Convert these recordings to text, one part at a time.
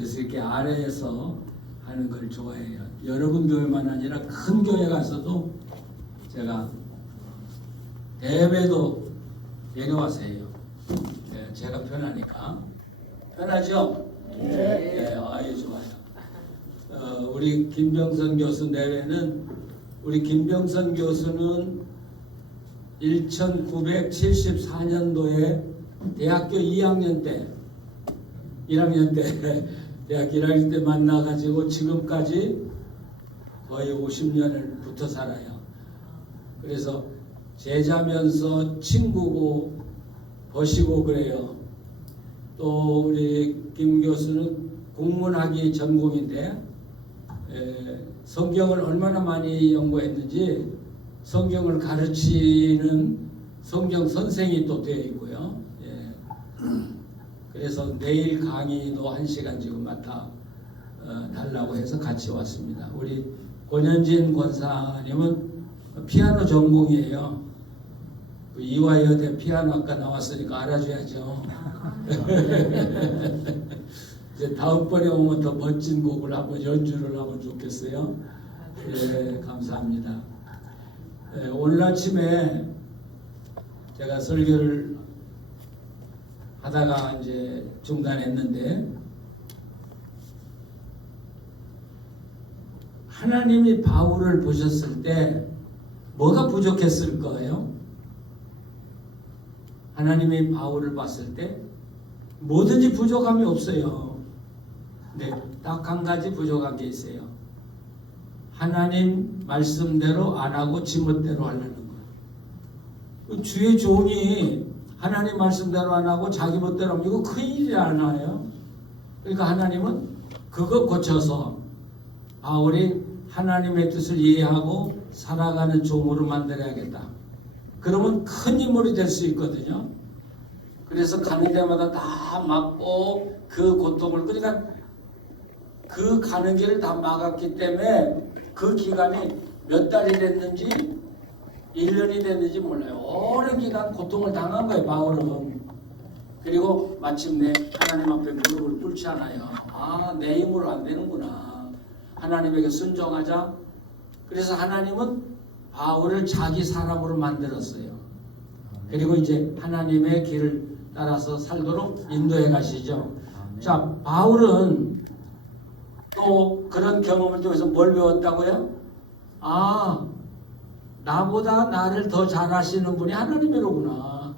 그래서 이렇게 아래에서 하는 걸 좋아해요. 여러분 교회만 아니라 큰 교회 가서도 제가 대회도 데려와서 해요. 예, 제가 편하니까. 편하죠? 네. 예, 아예 좋아요. 우리 김병선 교수 내외는, 우리 김병선 교수는 1974년도에 대학교 2학년 때, 1학년 때, 대학 1학년 때 만나가지고 지금까지 거의 50년을 붙어 살아요. 그래서 제자면서 친구고 버시고 그래요. 또 우리 김 교수는 국문학이 전공인데 성경을 얼마나 많이 연구했는지 성경을 가르치는 성경 선생이 또 되어 있고요. 예. 그래서 내일 강의도 1시간 지금 맡아 달라고 해서 같이 왔습니다. 우리 권현진 권사님은 피아노 전공이에요. 이화여대 피아노학과 나왔으니까 알아줘야죠. 이제 다음번에 오면 더 멋진 곡을 한번 연주를 하면 좋겠어요. 예, 감사합니다. 예, 오늘 아침에 제가 설교를 하다가 이제 중단했는데, 하나님이 바울을 보셨을 때 뭐가 부족했을 거예요? 하나님이 바울을 봤을 때 뭐든지 부족함이 없어요. 네, 딱 한 가지 부족한 게 있어요. 하나님 말씀대로 안 하고 지멋대로 하려는 거예요. 주의 종이 하나님 말씀대로 안 하고 자기 멋대로 하면 이거 큰일이 않아요. 그러니까 하나님은 그거 고쳐서 바울이 하나님의 뜻을 이해하고 살아가는 종으로 만들어야겠다. 그러면 큰 인물이 될 수 있거든요. 그래서 가는 데마다 다 막고 그 고통을, 그러니까 그 가는 길을 다 막았기 때문에 그 기간이 몇 달이 됐는지 1년이 됐는지 몰라요. 오랜 기간 고통을 당한 거예요, 바울은. 그리고 마침내 하나님 앞에 무릎을 꿇잖아요. 아, 내 힘으로 안 되는구나. 하나님에게 순종하자. 그래서 하나님은 바울을 자기 사람으로 만들었어요. 그리고 이제 하나님의 길을 따라서 살도록 인도해 가시죠. 자, 바울은 또 그런 경험을 통해서 뭘 배웠다고요? 아, 나보다 나를 더 잘하시는 분이 하나님이로구나.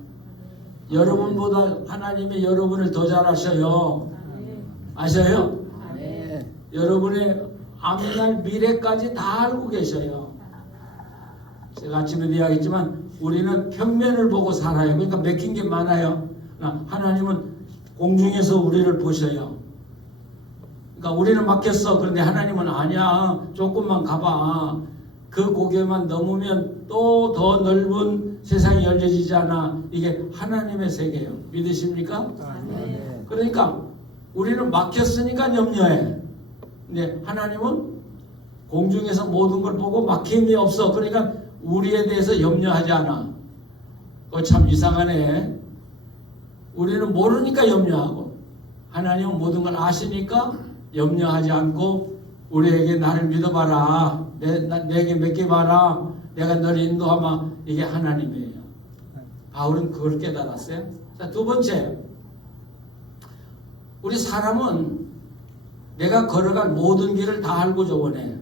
여러분보다 하나님이 여러분을 더 잘하셔요. 아셔요? 여러분의 앞날 미래까지 다 알고 계셔요. 제가 아침에도 이야기했지만 우리는 평면을 보고 살아요. 그러니까 맥힌 게 많아요. 하나님은 공중에서 우리를 보셔요. 그러니까 우리는 막혔어. 그런데 하나님은 아니야. 조금만 가봐. 그 고개만 넘으면 또 더 넓은 세상이 열려지잖아. 이게 하나님의 세계예요. 믿으십니까? 네. 그러니까 우리는 막혔으니까 염려해. 근데 하나님은 공중에서 모든 걸 보고 막힘이 없어. 그러니까 우리에 대해서 염려하지 않아. 그거 참 이상하네. 우리는 모르니까 염려하고 하나님은 모든 걸 아시니까 염려하지 않고 우리에게 나를 믿어봐라. 내게 맡겨봐라. 내가 너를 인도하마. 이게 하나님이에요. 바울은 그걸 깨달았어요. 자, 두 번째, 우리 사람은 내가 걸어간 모든 길을 다 알고 저번에.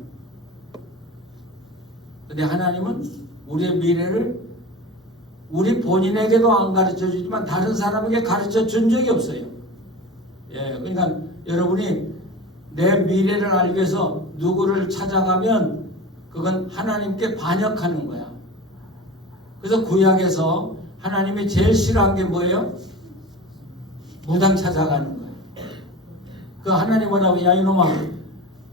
근데 하나님은 우리의 미래를 우리 본인에게도 안 가르쳐 주지만 다른 사람에게 가르쳐 준 적이 없어요. 예, 그러니까 여러분이 내 미래를 알기 위해서 누구를 찾아가면 그건 하나님께 반역하는 거야. 그래서 구약에서 하나님이 제일 싫어한 게 뭐예요? 무당 찾아가는 거예요. 그 하나님 뭐라고? 야 이놈아,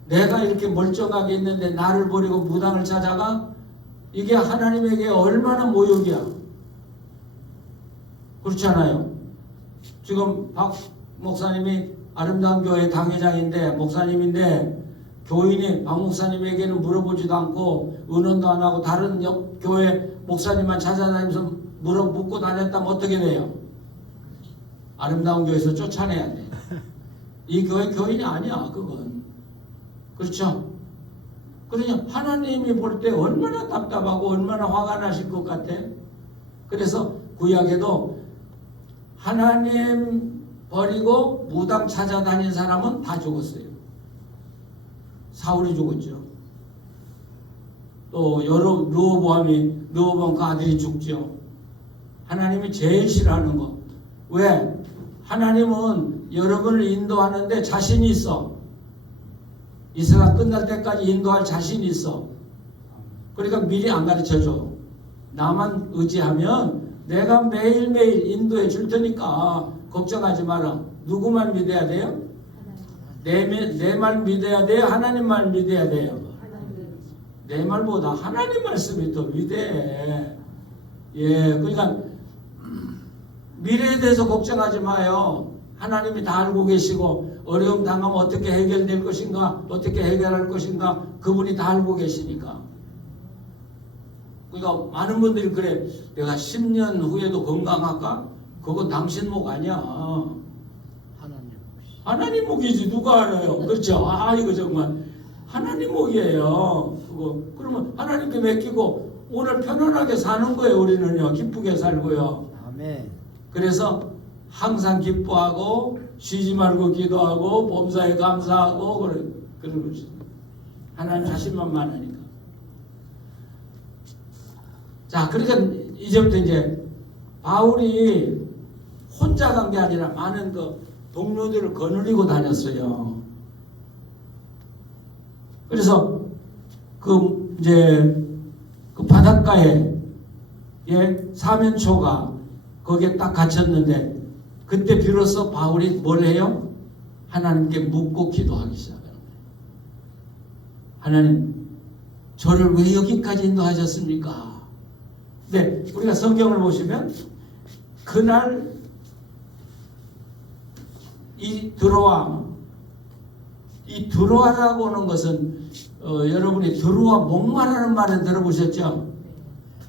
내가 이렇게 멀쩡하게 있는데 나를 버리고 무당을 찾아가? 이게 하나님에게 얼마나 모욕이야. 그렇지 않아요? 지금 박 목사님이 아름다운 교회 당회장인데, 목사님인데, 교인이 박 목사님에게는 물어보지도 않고 의논도 안 하고 다른 교회 목사님만 찾아다니면서 묻고 다녔다면 어떻게 돼요? 아름다운 교회에서 쫓아내야 돼. 이 교회 교인이 아니야, 그건. 그렇죠? 그러냐, 하나님이 볼 때 얼마나 답답하고 얼마나 화가 나실 것 같아? 그래서 구약에도 하나님 버리고 무당 찾아다닌 사람은 다 죽었어요. 사울이 죽었죠. 또 여러 르호보암 그 아들이 죽죠. 하나님이 제일 싫어하는 거. 왜? 하나님은 여러분을 인도하는데 자신이 있어. 이 세상 끝날 때까지 인도할 자신이 있어. 그러니까 미리 안 가르쳐줘. 나만 의지하면 내가 매일매일 인도해 줄 테니까 걱정하지 마라. 누구만 믿어야 돼요? 내 말 믿어야 돼요? 하나님 말 믿어야 돼요? 내 말보다 하나님 말씀이 더 위대해. 예, 그러니까 미래에 대해서 걱정하지 마요. 하나님이 다 알고 계시고 어려움 당하면 어떻게 해결될 것인가, 어떻게 해결할 것인가 그분이 다 알고 계시니까. 그러니까 많은 분들이 그래, 내가 10년 후에도 건강할까? 그건 당신 목 아니야. 하나님 목이지 누가 알아요? 그렇죠? 아, 이거 정말 하나님 목이에요. 그거 그러면 하나님께 맡기고 오늘 편안하게 사는 거예요. 우리는요, 기쁘게 살고요. 아멘. 그래서 항상 기뻐하고 쉬지 말고 기도하고 범사에 감사하고 그런 것이 하나님 자신만 많으니까. 자, 그러니까 이제부터 이제 바울이 혼자 간 게 아니라 많은 그 동료들을 거느리고 다녔어요. 그래서 그 이제 그 바닷가에 사면초가 거기에 딱 갇혔는데 그때 비로소 바울이 뭘 해요? 하나님께 묻고 기도하기 시작하는 거예요. 하나님, 저를 왜 여기까지 인도하셨습니까? 네, 우리가 성경을 보시면 그날 이 드로아라고 하는 것은 여러분이 드로아 목마라는 말을 들어보셨죠?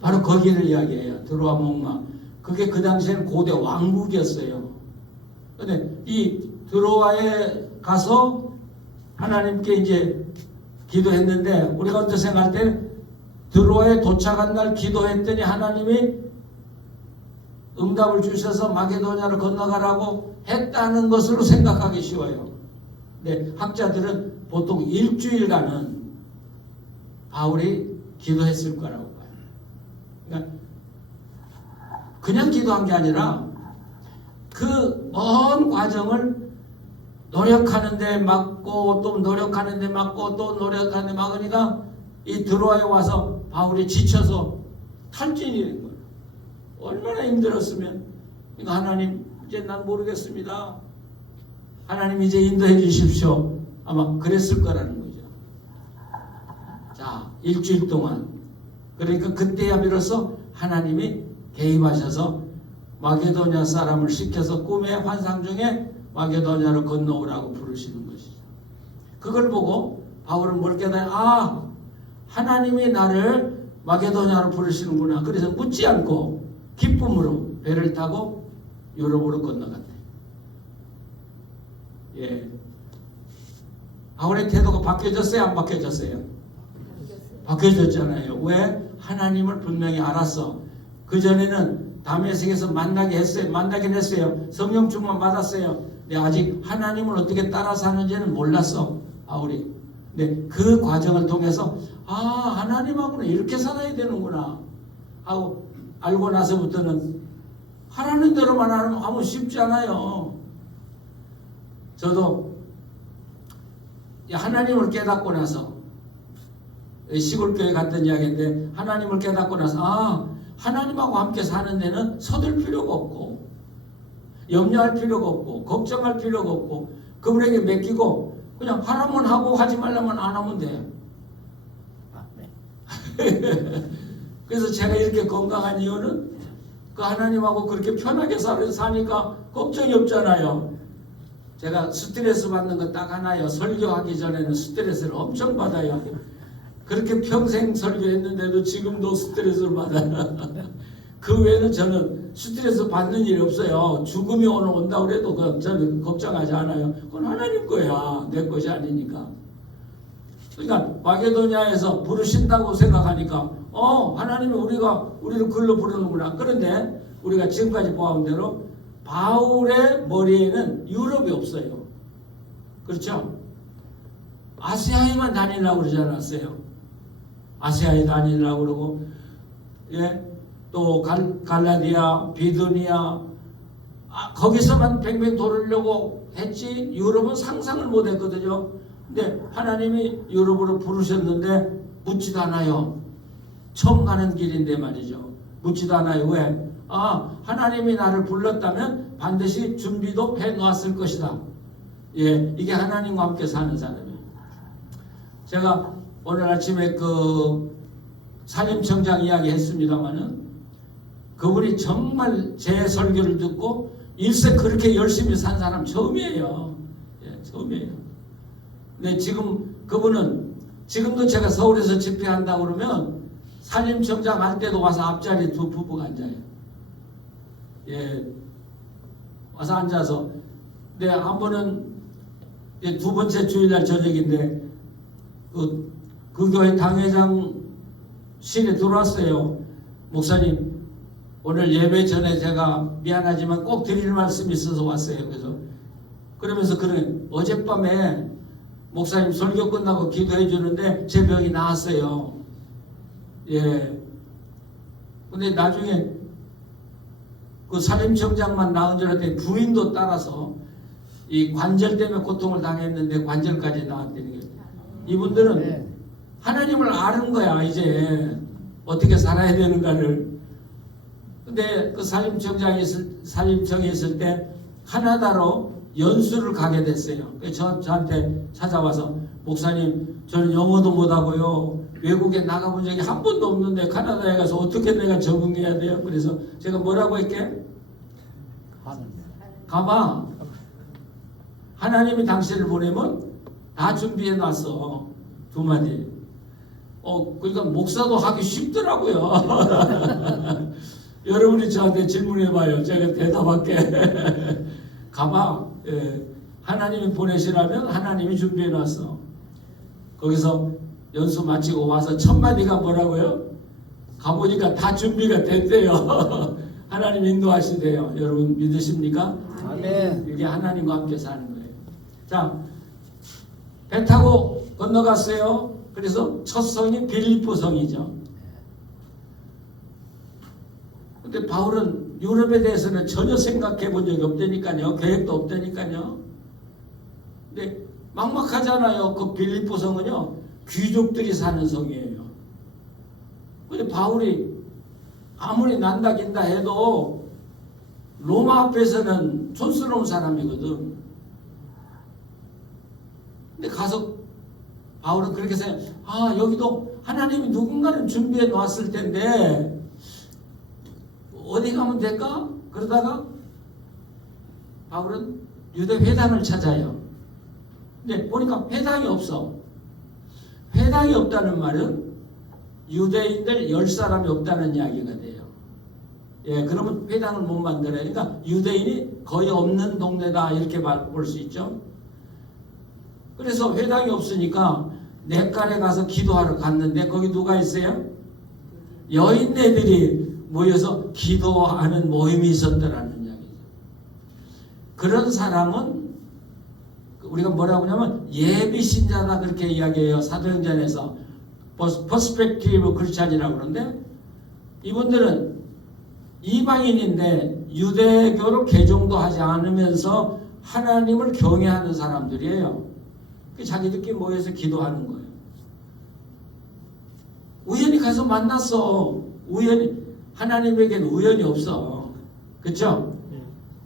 바로 거기를 이야기해요. 드로아 목마. 그게 그 당시에는 고대 왕국이었어요. 근데 이 드로아에 가서 하나님께 이제 기도했는데 우리가 어떻게 생각할 때 드로아에 도착한 날 기도했더니 하나님이 응답을 주셔서 마게도냐로 건너가라고 했다는 것으로 생각하기 쉬워요. 근데 학자들은 보통 일주일간은 바울이 기도했을 거라고 봐요. 그러니까 그냥 기도한 게 아니라 그 먼 과정을 노력하는데 막고 또 노력하는데 막고 또 노력하는데 막으니까 이 드로아에 와서 바울이 지쳐서 탈진이 된 거예요. 얼마나 힘들었으면. 그러니까 하나님, 이제 난 모르겠습니다. 하나님 이제 인도해 주십시오. 아마 그랬을 거라는 거죠. 자, 일주일 동안. 그러니까 그때야 비로소 하나님이 개입하셔서 마게도냐 사람을 시켜서 꿈의 환상 중에 마게도냐로 건너오라고 부르시는 것이죠. 그걸 보고 바울은 뭘 깨달아? 아, 하나님이 나를 마게도냐로 부르시는구나. 그래서 묻지 않고 기쁨으로 배를 타고 유럽으로 건너갔대. 예. 바울의 태도가 바뀌어졌어요? 안 바뀌어졌어요? 바뀌어졌잖아요. 왜? 하나님을 분명히 알았어. 그전에는 다메섹에서 만나긴 했어요. 성령 충만 받았어요. 근데 아직 하나님을 어떻게 따라 사는지는 몰랐어, 바울이. 근데 그 과정을 통해서 아, 하나님하고는 이렇게 살아야 되는구나 하고 알고 나서부터는 하라는 대로만 하면 쉽지 않아요. 저도 하나님을 깨닫고 나서 시골교회 갔던 이야기인데 하나님을 깨닫고 나서 아, 하나님하고 함께 사는 데는 서둘 필요가 없고 염려할 필요가 없고 걱정할 필요가 없고 그분에게 맡기고 그냥 하라면 하고 하지 말라면 안 하면 돼요. 그래서 제가 이렇게 건강한 이유는 그 하나님하고 그렇게 편하게 사니까 걱정이 없잖아요. 제가 스트레스 받는 거 딱 하나요. 설교하기 전에는 스트레스를 엄청 받아요. 그렇게 평생 설교했는데도 지금도 스트레스를 받아요. 그 외에는 저는 스트레스 받는 일이 없어요. 죽음이 오늘 온다고 그래도 저는 걱정하지 않아요. 그건 하나님 거야. 내 것이 아니니까. 그러니까 마게도냐에서 부르신다고 생각하니까 하나님이 우리를 글로 부르는구나. 그런데 우리가 지금까지 보아온 대로 바울의 머리에는 유럽이 없어요. 그렇죠? 아시아에만 다니려고 그러지 않았어요. 아시아에 다니려고 그러고, 또 갈라디아, 비두니아, 거기서만 뱅뱅 돌으려고 했지 유럽은 상상을 못 했거든요. 근데 하나님이 유럽으로 부르셨는데 묻지도 않아요. 처음 가는 길인데 말이죠. 묻지도 않아요. 왜? 하나님이 나를 불렀다면 반드시 준비도 해놓았을 것이다. 이게 하나님과 함께 사는 사람이에요. 제가 오늘 아침에 그 산림청장 이야기 했습니다마는 그분이 정말 제 설교를 듣고 일생 그렇게 열심히 산 사람 처음이에요. 처음이에요. 근데 지금 그분은 지금도 제가 서울에서 집회한다고 그러면 산림청장 할 때도 와서 앞자리에 두 부부가 앉아요. 와서 앉아서. 근데 한 번은 두 번째 주일날 저녁인데 그 교회 당회장실에 들어왔어요. 목사님, 오늘 예배 전에 제가 미안하지만 꼭 드릴 말씀이 있어서 왔어요. 그러면서 어젯밤에 목사님 설교 끝나고 기도해 주는데 제 병이 나았어요. 근데 나중에 그 산림청장만 나은 줄 알았더니 부인도 따라서 이 관절 때문에 고통을 당했는데 관절까지 나았다는 거예요. 이분들은 하나님을 아는 거야. 이제 어떻게 살아야 되는가를. 근데 그 산림청에 있을 때 카나다로 연수를 가게 됐어요. 저한테 찾아와서 목사님, 저는 영어도 못하고요, 외국에 나가본 적이 한 번도 없는데 카나다에 가서 어떻게 내가 적응해야 돼요? 그래서 제가 뭐라고 할게? 가봐. 하나님이 당신을 보내면 다 준비해 놨어. 두 마디. 그러니까 목사도 하기 쉽더라고요. 여러분이 저한테 질문해봐요. 제가 대답할게. 가봐. 하나님이 보내시라면 하나님이 준비해 놨어. 거기서 연수 마치고 와서 첫 마디가 뭐라고요? 가보니까 다 준비가 됐대요. 하나님 인도하시대요. 여러분 믿으십니까? 아멘. 이게 하나님과 함께 사는 거예요. 자, 배 타고 건너갔어요. 그래서 첫 성이 빌립보 성이죠. 근데 바울은 유럽에 대해서는 전혀 생각해 본 적이 없다니까요. 계획도 없다니까요. 근데 막막하잖아요. 그 빌립보 성은요, 귀족들이 사는 성이에요. 근데 바울이 아무리 난다긴다 해도 로마 앞에서는 촌스러운 사람이거든. 근데 가서 바울은 그렇게 생각해. 여기도 하나님이 누군가를 준비해 놓았을 텐데 어디 가면 될까? 그러다가 바울은 유대 회당을 찾아요. 근데 보니까 회당이 없어. 회당이 없다는 말은 유대인들 10사람이 없다는 이야기가 돼요. 그러면 회당을 못 만들어요. 그러니까 유대인이 거의 없는 동네다, 이렇게 볼 수 있죠. 그래서 회당이 없으니까 냇가에 가서 기도하러 갔는데 거기 누가 있어요? 여인네들이 모여서 기도하는 모임이 있었더라는 이야기죠. 그런 사람은 우리가 뭐라고 하냐면 예비신자다, 그렇게 이야기해요. 사도행전에서 퍼스펙티브 크리스찬이라고 그러는데, 이분들은 이방인인데 유대교로 개종도 하지 않으면서 하나님을 경외하는 사람들이에요. 자기들끼리 모여서 기도하는 거예요. 우연히 가서 만났어. 하나님에게는 우연이 없어. 그렇죠?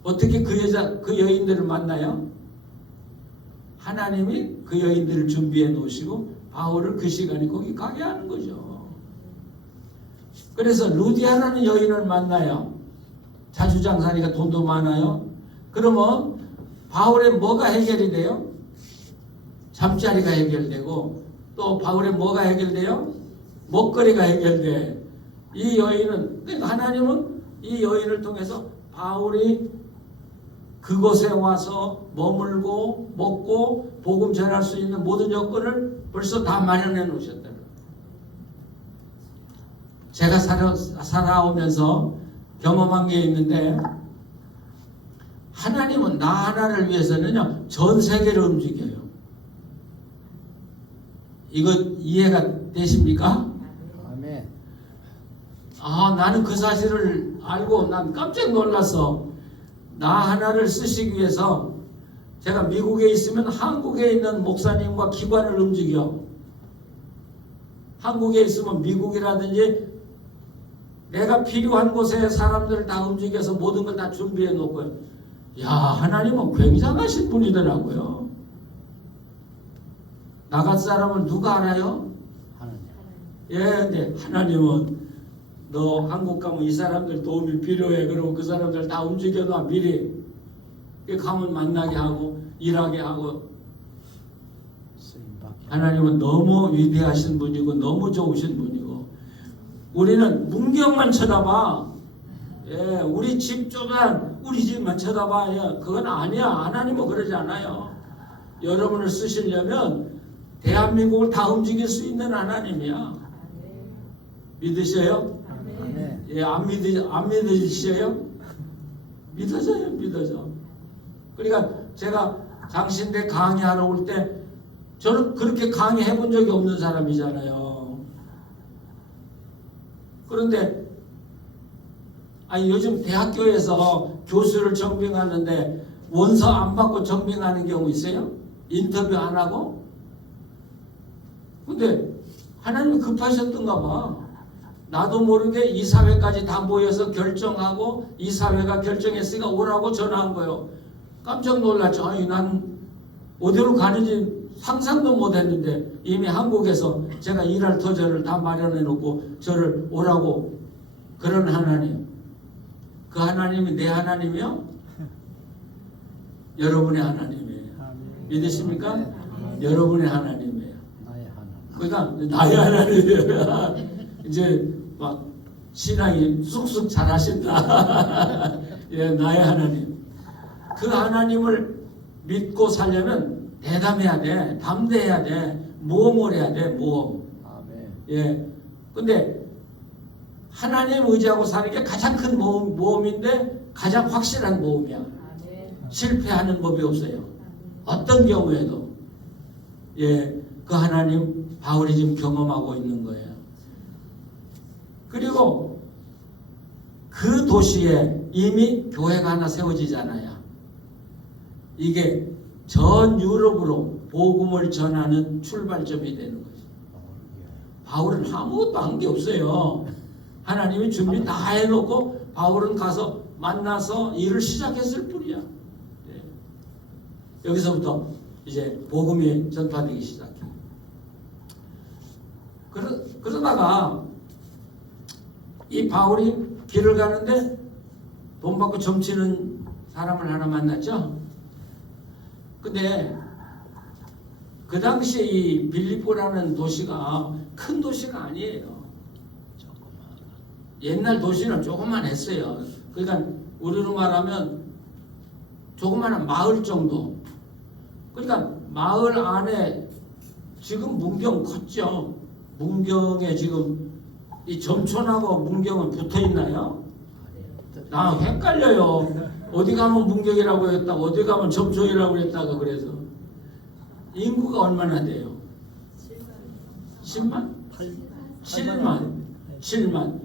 어떻게 그 여인들을 만나요? 하나님이 그 여인들을 준비해 놓으시고 바울을 그 시간에 거기 가게 하는 거죠. 그래서 루디아라는 여인을 만나요. 자주장사니까 돈도 많아요. 그러면 바울의 뭐가 해결이 돼요? 잠자리가 해결되고, 또 바울의 뭐가 해결돼요? 먹거리가 해결돼. 이 여인은, 그러니까 하나님은 이 여인을 통해서 바울이 그곳에 와서 머물고 먹고 복음 전할 수 있는 모든 여건을 벌써 다 마련해 놓으셨다. 제가 살아오면서 경험한 게 있는데, 하나님은 나 하나를 위해서는요 전 세계를 움직여요. 이거 이해가 되십니까? 아멘. 나는 그 사실을 알고 난 깜짝 놀랐어. 나 하나를 쓰시기 위해서 제가 미국에 있으면 한국에 있는 목사님과 기관을 움직여. 한국에 있으면 미국이라든지 내가 필요한 곳에 사람들을 다 움직여서 모든 걸 다 준비해 놓고요. 야, 하나님은 굉장하신 분이더라고요. 나같 사람을 누가 알아요? 하나님. 예, 근데 하나님은 너 한국 가면 이 사람들 도움이 필요해. 그러고 그 사람들 다 움직여놔 미리. 가면 만나게 하고 일하게 하고. 하나님은 너무 위대하신 분이고 너무 좋으신 분이고, 우리는 문경만 쳐다봐. 예, 우리 집 조그만 우리 집만 쳐다봐. 예, 그건 아니야. 하나님은 그러지 않아요. 여러분을 쓰시려면 대한민국을 다 움직일 수 있는 하나님이야. 믿으셔요? 예, 안 믿으시어요? 믿어져요, 믿어져. 그러니까 제가 장신대 강의하러 올 때 저는 그렇게 강의해 본 적이 없는 사람이잖아요. 그런데 요즘 대학교에서 교수를 정빙하는데 원서 안 받고 정빙하는 경우 있어요? 인터뷰 안 하고? 근데 하나님 급하셨던가 봐. 나도 모르게 이사회까지 다 모여서 결정하고 이사회가 결정했으니까 오라고 전화한 거예요. 깜짝 놀랐죠. 난 어디로 가는지 상상도 못했는데 이미 한국에서 제가 일할 터전을 다 마련해 놓고 저를 오라고. 그런 하나님. 그 하나님이 내 하나님이요? 여러분의 하나님이에요. 믿으십니까? 여러분의 하나님이에요. 나의 하나님. 그러니까 나의 하나님이에요. 이제 막 신앙이 쑥쑥 잘하신다. 예, 나의 하나님. 그 하나님을 믿고 살려면 대담해야 돼. 담대해야 돼. 모험을 해야 돼. 모험. 아멘. 예. 근데 하나님 의지하고 사는 게 가장 큰 모험인데 가장 확실한 모험이야. 실패하는 법이 없어요. 어떤 경우에도. 예, 그 하나님 바울이 지금 경험하고 있는 거예요. 그리고 그 도시에 이미 교회가 하나 세워지잖아요. 이게 전 유럽으로 복음을 전하는 출발점이 되는 거죠. 바울은 아무것도 한 게 없어요. 하나님이 준비 다 해놓고 바울은 가서 만나서 일을 시작했을 뿐이야. 네. 여기서부터 이제 복음이 전파되기 시작해. 그러다가 이 바울이 길을 가는데 돈 받고 점치는 사람을 하나 만났죠. 근데 그 당시에 이 빌립보라는 도시가 큰 도시가 아니에요. 옛날 도시는 조그만했어요. 그러니까 우리로 말하면 조그마한 마을 정도. 그러니까 마을 안에 지금 문경 컸죠. 문경에 지금 이 점촌하고 문경은 붙어 있나요? 나 헷갈려요. 어디 가면 문경이라고 했다고 어디 가면 점촌이라고 했다고. 그래서 인구가 얼마나 돼요? 10만? 7만.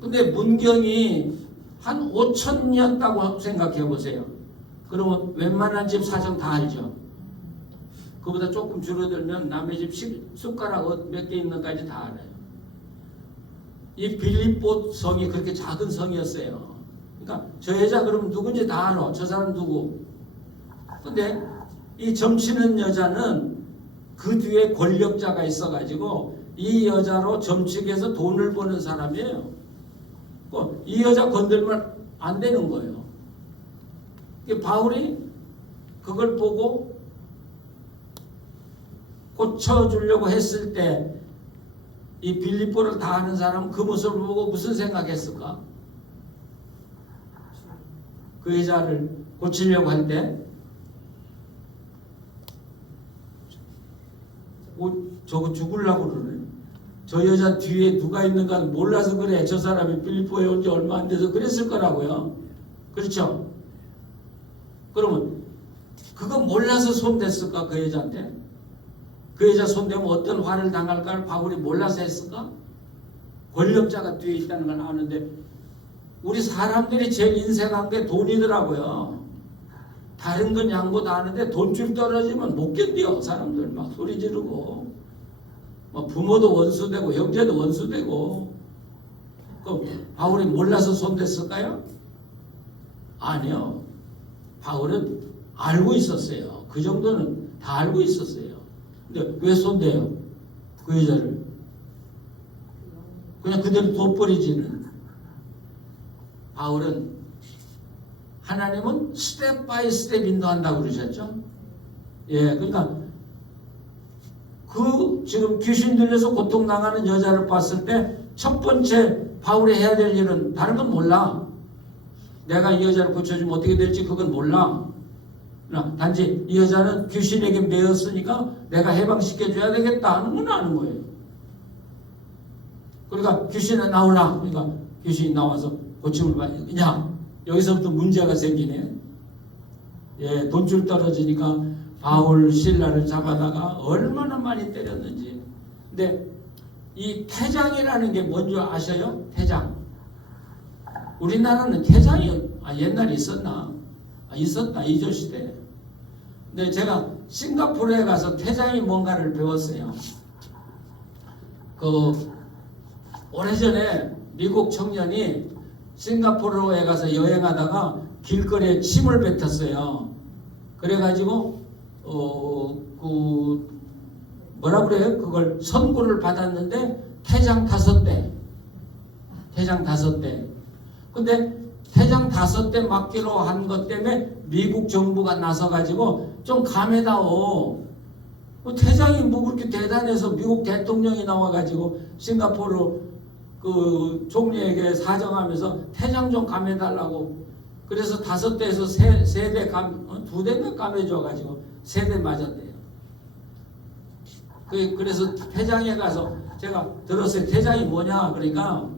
근데 문경이 한 5천이었다고 생각해 보세요. 그러면 웬만한 집 사정 다 알죠. 그보다 조금 줄어들면 남의 집 숟가락 몇 개 있는까지 다 알아요. 이 빌립보 성이 그렇게 작은 성이었어요. 그러니까 저 여자 그러면 누군지 다 알아. 저 사람 누구. 근데 이 점치는 여자는 그 뒤에 권력자가 있어가지고 이 여자로 점치기해서 돈을 버는 사람이에요. 이 여자 건들면 안 되는 거예요. 바울이 그걸 보고 고쳐주려고 했을 때 이 빌립보를 다 아는 사람은 그 모습을 보고 무슨 생각했을까? 그 여자를 고치려고 할 때 저거 죽으려고 그러네. 저 여자 뒤에 누가 있는가 몰라서 그래. 저 사람이 빌립보에 온 지 얼마 안 돼서 그랬을 거라고요. 그렇죠? 그러면 그거 몰라서 손댔을까? 그 여자한테? 그 여자 손대면 어떤 화를 당할까를 바울이 몰라서 했을까? 권력자가 뒤에 있다는 걸 아는데 우리 사람들이 제일 인색한 게 돈이더라고요. 다른 건 양보 다 하는데 돈줄 떨어지면 못 견뎌. 사람들 막 소리 지르고 뭐 부모도 원수되고 형제도 원수되고. 그럼 바울이 몰라서 손댔을까요? 아니요. 바울은 알고 있었어요. 그 정도는 다 알고 있었어요. 근데 왜 손대요? 그 여자를 그냥 그대로 둬버리지는. 바울은 하나님은 스텝 바이 스텝 인도한다고 그러셨죠? 예, 그러니까 그 지금 귀신 들려서 고통당하는 여자를 봤을 때 첫 번째 바울이 해야 될 일은 다른 건 몰라. 내가 이 여자를 고쳐주면 어떻게 될지 그건 몰라. 단지 이 여자는 귀신에게 매였으니까 내가 해방시켜줘야 되겠다 하는 건 아는 거예요. 그러니까 귀신은 나오라. 그러니까 귀신이 나와서 고침을 받냐. 여기서부터 문제가 생기네. 예, 돈줄 떨어지니까 바울 신라를 잡아다가 얼마나 많이 때렸는지. 근데 이 태장이라는 게 뭔지 아셔요? 태장. 우리나라는 태장이 옛날에 있었나? 있었다. 이조시대. 근데 제가 싱가포르에 가서 태장이 뭔가를 배웠어요. 오래전에 미국 청년이 싱가포르에 가서 여행하다가 길거리에 침을 뱉었어요. 그래가지고 뭐라 그래요? 그걸 선고를 받았는데 퇴장 5대. 근데 퇴장 5대 맞기로 한 것 때문에 미국 정부가 나서가지고 좀 감해다오. 퇴장이 뭐 그렇게 대단해서 미국 대통령이 나와가지고 싱가포르 그 총리에게 사정하면서 퇴장 좀 감해달라고. 그래서 5대에서 3대 2대가 감해줘가지고 3대 맞았대요. 그래서 퇴장에 가서 제가 들었어요. 퇴장이 뭐냐? 그러니까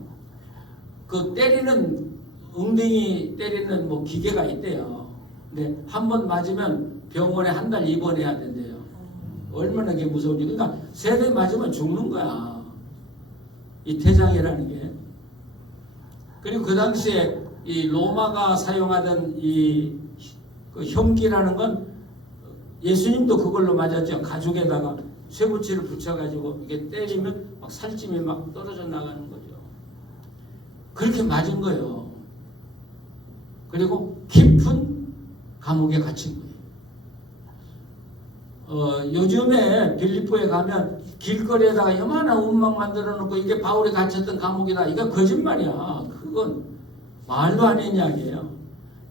그 때리는 웅덩이 때리는 뭐 기계가 있대요. 근데 한 번 맞으면 병원에 한 달 입원해야 된대요. 얼마나 그게 무서운지. 그러니까 3대 맞으면 죽는 거야. 이 퇴장이라는 게. 그리고 그 당시에 이 로마가 사용하던 그 흉기라는 건 예수님도 그걸로 맞았죠. 가죽에다가 쇠붙이를 붙여가지고 이게 때리면 막 살찜이 막 떨어져 나가는 거죠. 그렇게 맞은 거예요. 그리고 깊은 감옥에 갇힌 거예요. 요즘에 빌립보에 가면 길거리에다가 요만한 운막 만들어 놓고 이게 바울이 갇혔던 감옥이다. 이거 거짓말이야. 그건 말도 안 되는 이야기예요.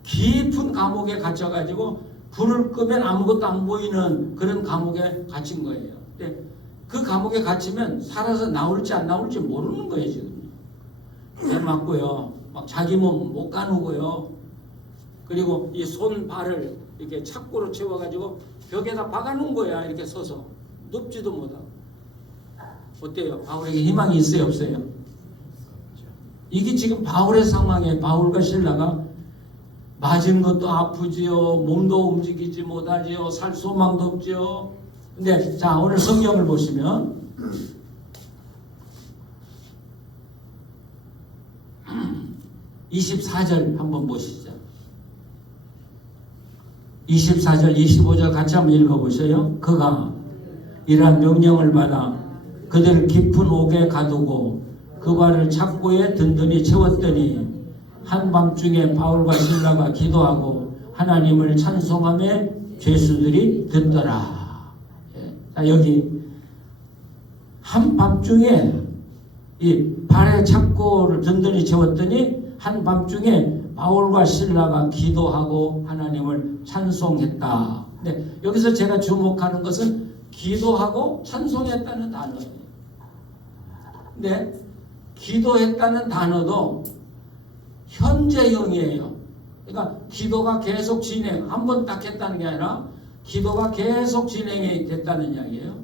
깊은 감옥에 갇혀가지고 불을 끄면 아무것도 안 보이는 그런 감옥에 갇힌 거예요. 근데 그 감옥에 갇히면 살아서 나올지 안 나올지 모르는 거예요. 지금 배 맞고요. 막 자기 몸 못 가누고요. 그리고 이 손 발을 이렇게 착고로 채워가지고 벽에다 박아놓은 거야. 이렇게 서서 눕지도 못하고. 어때요? 바울에게 희망이 있어요, 없어요? 이게 지금 바울의 상황에 바울과 신라가 맞은 것도 아프지요. 몸도 움직이지 못하지요. 살 소망도 없지요. 근데 자, 오늘 성경을 보시면 24절 한번 보시죠. 24절, 25절 같이 한번 읽어보세요. 그가 이러한 명령을 받아 그들을 깊은 옥에 가두고 그 발을 착고에 든든히 채웠더니 한밤중에 바울과 실라가 기도하고 하나님을 찬송하며 죄수들이 듣더라. 자, 여기 한밤중에 이 발에 착고를 든든히 채웠더니 한밤중에 바울과 실라가 기도하고 하나님을 찬송했다. 근데 여기서 제가 주목하는 것은 기도하고 찬송했다는 단어예요. 근데 기도했다는 단어도 현재형이에요. 그러니까 기도가 계속 진행, 한 번 딱 했다는 게 아니라 기도가 계속 진행이 됐다는 이야기예요.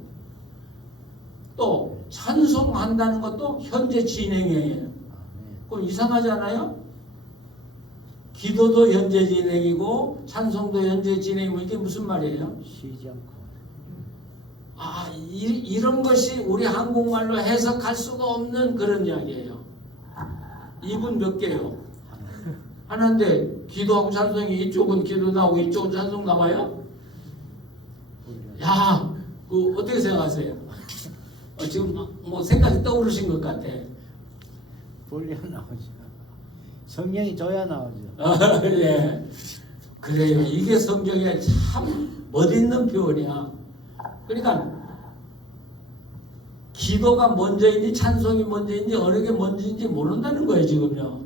또 찬송한다는 것도 현재 진행이에요. 그럼 이상하지 않아요? 기도도 현재 진행이고 찬송도 현재 진행이고 이게 무슨 말이에요? 쉬지 않고. 이런 것이 우리 한국말로 해석할 수가 없는 그런 이야기예요. 이분 몇 개요? 하나인데 기도하고 찬송이 이쪽은 기도 나오고 이쪽은 찬송 나와요? 야, 그 어떻게 생각하세요? 지금 뭐 생각이 떠오르신 것 같아. 볼리야 나오죠. 성령이 줘야 나오죠. 예, 그래요. 이게 성경에 참 멋있는 표현이야. 그러니까 기도가 먼저인지 찬송이 먼저인지 어느 게 먼저인지 모른다는 거예요 지금요.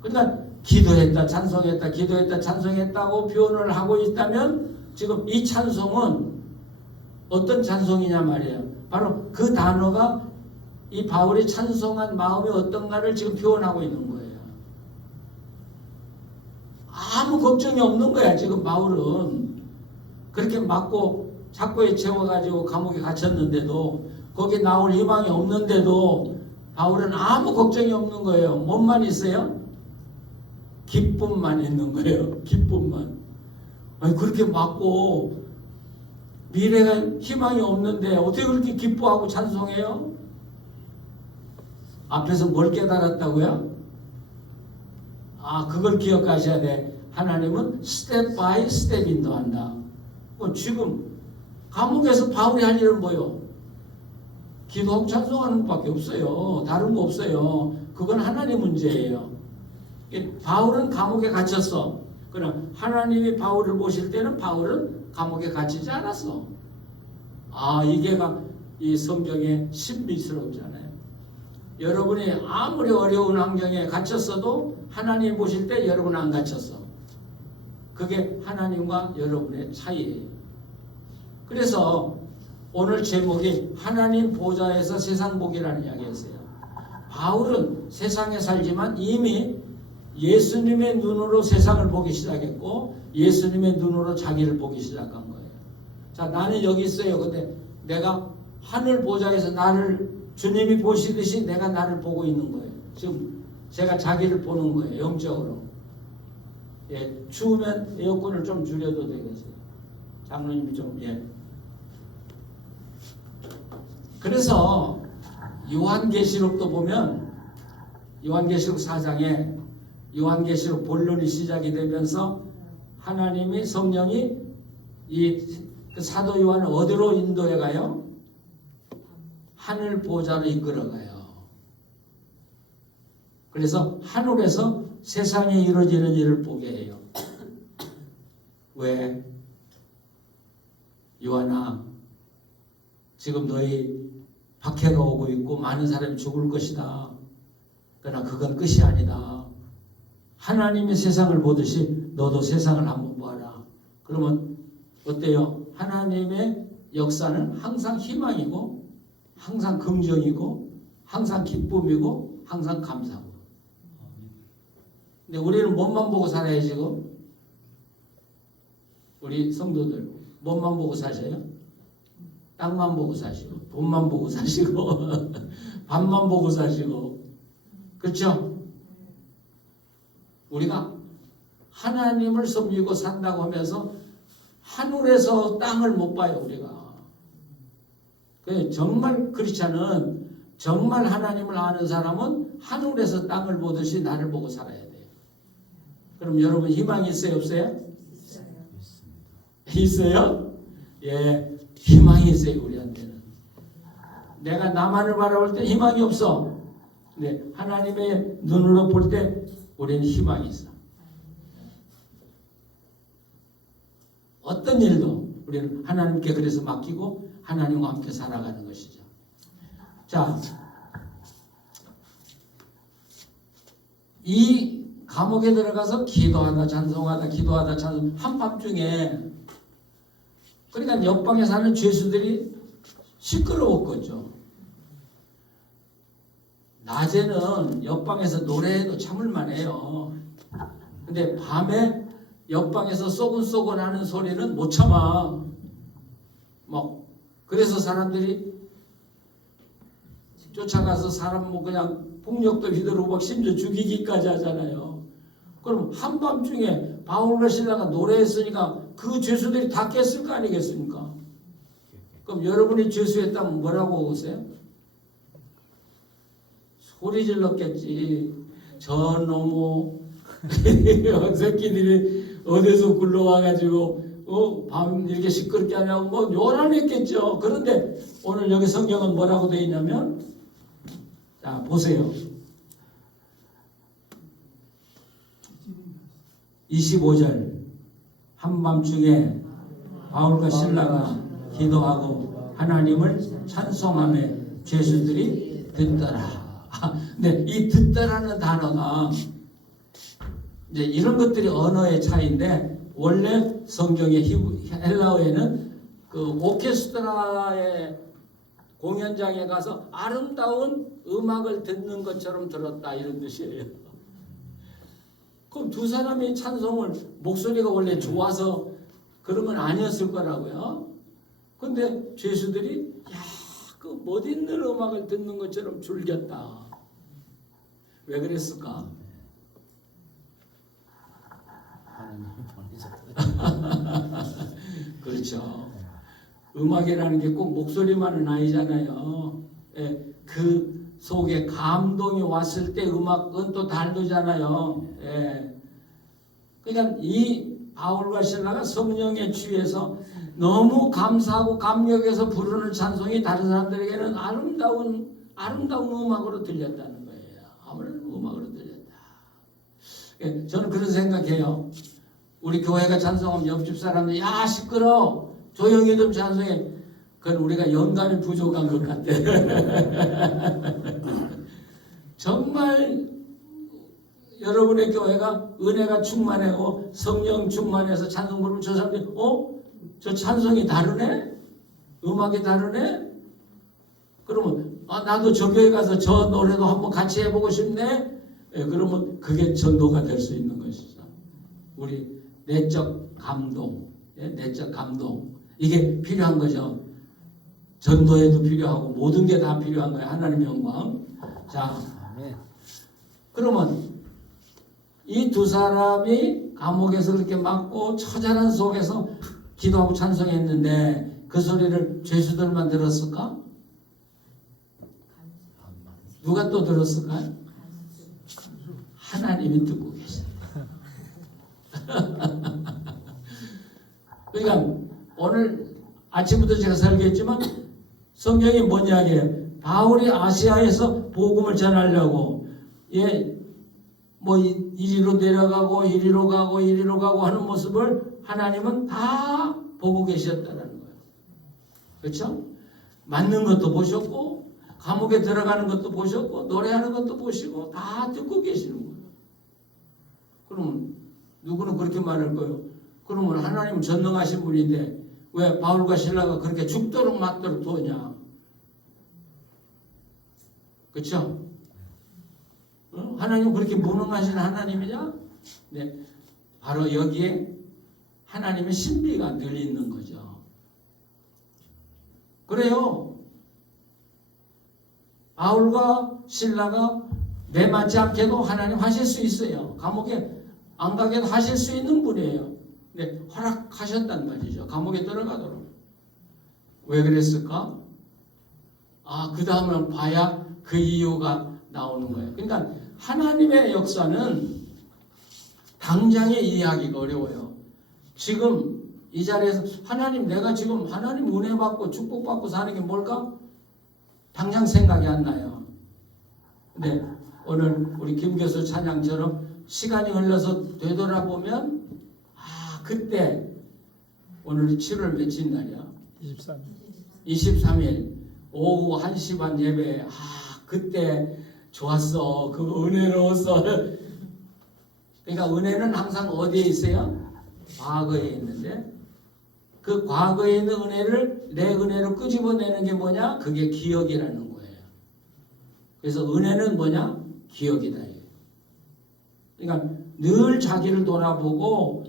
그러니까 기도했다 찬송했다 기도했다 찬송했다고 표현을 하고 있다면 지금 이 찬송은 어떤 찬송이냐 말이에요. 바로 그 단어가 이 바울이 찬송한 마음이 어떤가를 지금 표현하고 있는 거예요. 아무 걱정이 없는 거야 지금 바울은. 그렇게 맞고 착고에 채워가지고 감옥에 갇혔는데도 거기 나올 희망이 없는데도 바울은 아무 걱정이 없는 거예요. 뭔만 있어요? 기쁨만 있는 거예요. 기쁨만. 아니 그렇게 맞고 미래가 희망이 없는데 어떻게 그렇게 기뻐하고 찬송해요? 앞에서 뭘 깨달았다고요? 그걸 기억하셔야 돼. 하나님은 스텝 바이 스텝 인도한다. 지금 감옥에서 바울이 할 일은 뭐요? 기도하고 찬송하는 것밖에 없어요. 다른 거 없어요. 그건 하나님 문제예요. 바울은 감옥에 갇혔어. 그럼 하나님이 바울을 보실 때는 바울은 감옥에 갇히지 않았어. 이게 이 성경의 신비스럽잖아요. 여러분이 아무리 어려운 환경에 갇혔어도 하나님 보실 때 여러분은 안 갇혔어. 그게 하나님과 여러분의 차이예요. 그래서 오늘 제목이 하나님 보좌에서 세상 보기라는 이야기였어요. 바울은 세상에 살지만 이미 예수님의 눈으로 세상을 보기 시작했고 예수님의 눈으로 자기를 보기 시작한 거예요. 자, 나는 여기 있어요. 근데 내가 하늘 보좌에서 나를 주님이 보시듯이 내가 나를 보고 있는 거예요. 지금 제가 자기를 보는 거예요. 영적으로. 예, 추우면 에어컨을 좀 줄여도 되겠어요. 장로님이 좀 그래서 요한계시록도 보면 요한계시록 4장에 요한계시록 본론이 시작이 되면서 하나님이 성령이 그 사도 요한을 어디로 인도해 가요? 하늘 보좌로 이끌어 가요. 그래서 하늘에서 세상에 이루어지는 일을 보게 해요. 왜? 요한아, 지금 너희 박해가 오고 있고 많은 사람이 죽을 것이다. 그러나 그건 끝이 아니다. 하나님이 세상을 보듯이 너도 세상을 한번 보아라. 그러면 어때요? 하나님의 역사는 항상 희망이고 항상 긍정이고 항상 기쁨이고 항상 감사고. 근데 우리는 몸만 보고 살아요 지금. 우리 성도들 몸만 보고 사셔요? 땅만 보고 사시고 돈만 보고 사시고 밥만 보고 사시고. 그렇죠? 우리가 하나님을 섬기고 산다고 하면서 하늘에서 땅을 못 봐요 우리가. 정말 크리스찬은 정말 하나님을 아는 사람은 하늘에서 땅을 보듯이 나를 보고 살아야 돼요. 그럼 여러분 희망이 있어요 없어요? 있어요? 예, 희망이 있어요 우리한테는. 내가 나만을 바라볼 때 희망이 없어. 근데 하나님의 눈으로 볼 때 우리는 희망이 있어. 어떤 일도 우리는 하나님께 그래서 맡기고 하나님과 함께 살아가는 것이죠. 자, 이 감옥에 들어가서 기도하다 찬송하다 기도하다 찬송 한밤중에, 그러니까 옆방에 사는 죄수들이 시끄러웠겠죠. 낮에는 옆방에서 노래해도 참을 만해요. 근데 밤에 옆방에서 쏘근쏘근 하는 소리는 못 참아. 그래서 사람들이 쫓아가서 사람 그냥 폭력도 휘두르고 막 심지어 죽이기까지 하잖아요. 그럼 한밤중에 바울과 실라가 노래했으니까 그 죄수들이 다 깼을 거 아니겠습니까? 그럼 여러분이 죄수했다면 뭐라고 오세요? 소리 질렀겠지. 저놈의 새끼들이 어디서 굴러와가지고 밤 이렇게 시끄럽게 하냐고 요란했겠죠. 그런데 오늘 여기 성경은 뭐라고 되어 있냐면, 자 보세요. 25절 한밤중에 바울과 실라가 기도하고 하나님을 찬송하며 죄수들이 듣더라. 근데 이 듣더라는 단어가 이제 이런 것들이 언어의 차이인데, 원래 성경의 헬라어에는 그 오케스트라의 공연장에 가서 아름다운 음악을 듣는 것처럼 들었다, 이런 뜻이에요. 그럼 두 사람이 찬송을, 목소리가 원래 좋아서 그런 건 아니었을 거라고요. 근데 죄수들이 그 멋있는 음악을 듣는 것처럼 즐겼다. 왜 그랬을까? 그렇죠. 음악이라는 게 꼭 목소리만은 아니잖아요. 그 속에 감동이 왔을 때 음악은 또 다르잖아요. 그러니까 이 바울과 실라가 성령에 취해서 너무 감사하고 감격해서 부르는 찬송이 다른 사람들에게는 아름다운 음악으로 들렸다는 거예요. 아무런 음악으로 들렸다. 저는 그런 생각해요. 우리 교회가 찬송하면 옆집 사람들 야 시끄러 조용히 좀 찬송해. 그건 우리가 영감이 부족한 것 같아. 정말 여러분의 교회가 은혜가 충만하고 성령 충만해서 찬송 부르면 저 사람들이 저 찬송이 다르네? 음악이 다르네? 그러면 나도 저 교회 가서 저 노래도 한번 같이 해보고 싶네? 그러면 그게 전도가 될 수 있는 것이죠. 우리 내적 감동, 내적 감동, 이게 필요한 거죠. 전도에도 필요하고 모든 게 다 필요한 거예요. 하나님의 영광. 자, 그러면 이 두 사람이 감옥에서 그렇게 맞고 처절한 속에서 기도하고 찬송했는데 그 소리를 죄수들만 들었을까? 누가 또 들었을까요? 하나님이 듣고 계신다. 그러니까 오늘 아침부터 제가 설교했지만 성경이 뭔 이야기예요? 바울이 아시아에서 복음을 전하려고 이리로 내려가고 이리로 가고 하는 모습을 하나님은 다 보고 계셨다는 거예요. 그렇죠? 맞는 것도 보셨고 감옥에 들어가는 것도 보셨고 노래하는 것도 보시고 다 듣고 계시는 거예요. 그러면 누구는 그렇게 말할 거예요. 그러면 하나님은 전능하신 분인데 왜 바울과 실라가 그렇게 죽도록 맞도록 도냐? 그렇죠? 하나님 그렇게 무능하신 하나님이냐? 네, 바로 여기에 하나님의 신비가 늘 있는 거죠. 그래요. 바울과 실라가 매맞지 않게도 하나님 하실 수 있어요. 감옥에 안 가게도 하실 수 있는 분이에요. 네, 허락하셨단 말이죠. 감옥에 들어가도록. 왜 그랬을까? 그 다음을 봐야 그 이유가 나오는 거예요. 그러니까 하나님의 역사는 당장에 이해하기가 어려워요. 지금 이 자리에서 내가 지금 하나님 은혜 받고 축복 받고 사는 게 뭘까? 당장 생각이 안 나요. 근데 오늘 우리 김 교수 찬양처럼 시간이 흘러서 되돌아보면 그때 오늘이 7월 며칠 날이야? 23일 오후 1시 반 예배. 그때 좋았어. 그 은혜로웠어. 그러니까 은혜는 항상 어디에 있어요? 과거에 있는데 그 과거에 있는 은혜를 내 은혜로 끄집어내는 게 뭐냐? 그게 기억이라는 거예요. 그래서 은혜는 뭐냐? 기억이다. 그러니까 늘 자기를 돌아보고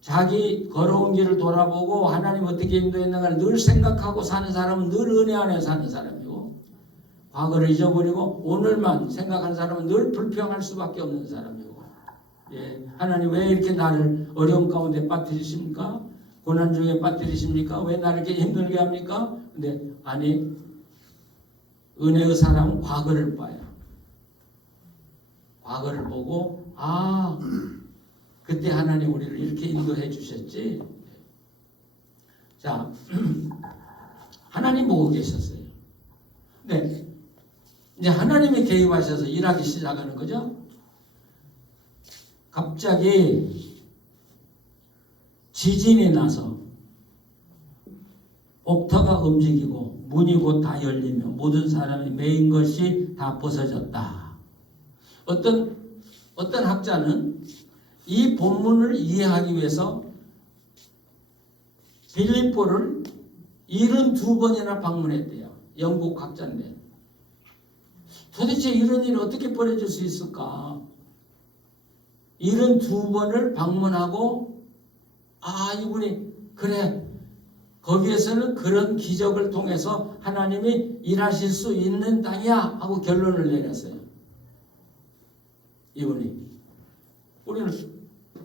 자기 걸어온 길을 돌아보고 하나님 어떻게 인도했는가를 늘 생각하고 사는 사람은 늘 은혜 안에 사는 사람이고, 과거를 잊어버리고 오늘만 생각하는 사람은 늘 불평할 수밖에 없는 사람이고, 예, 하나님 왜 이렇게 나를 어려움 가운데 빠뜨리십니까? 고난 중에 빠뜨리십니까? 왜 나를 이렇게 힘들게 합니까? 근데 아니, 은혜의 사람은 과거를 봐요. 과거를 보고 그때 하나님 우리를 이렇게 인도해 주셨지. 자, 하나님 보고 계셨어요. 네, 이제 하나님이 개입하셔서 일하기 시작하는 거죠. 갑자기 지진이 나서 옥터가 움직이고 문이 곧 다 열리며 모든 사람이 매인 것이 다 벗어졌다. 어떤 학자는 이 본문을 이해하기 위해서 빌립보를 72번이나 방문했대요. 영국 학자인데. 도대체 이런 일이 어떻게 벌어질 수 있을까? 72번을 방문하고 이분이 그래, 거기에서는 그런 기적을 통해서 하나님이 일하실 수 있는 땅이야 하고 결론을 내렸어요. 이분이. 우리는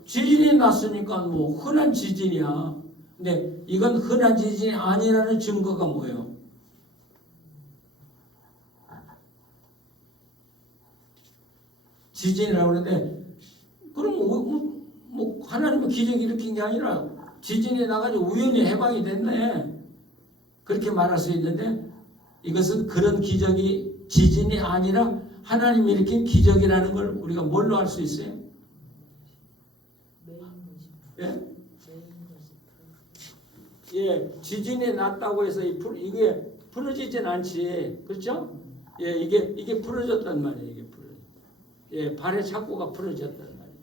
지진이 났으니까 뭐 흔한 지진이야. 근데 이건 흔한 지진이 아니라는 증거가 뭐예요? 지진이라고 그러는데, 그럼 뭐 하나님은 기적이 일으킨 게 아니라 지진이 나가지고 우연히 해방이 됐네, 그렇게 말할 수 있는데, 이것은 그런 기적이 지진이 아니라 하나님이 일으킨 기적이라는 걸 우리가 뭘로 알 수 있어요? 예? 예, 지진이 났다고 해서 이게 풀어지진 않지, 그렇죠? 예, 이게 풀어졌단 말이에요. 이게 예, 발의 착고가 풀어졌단 말이에요.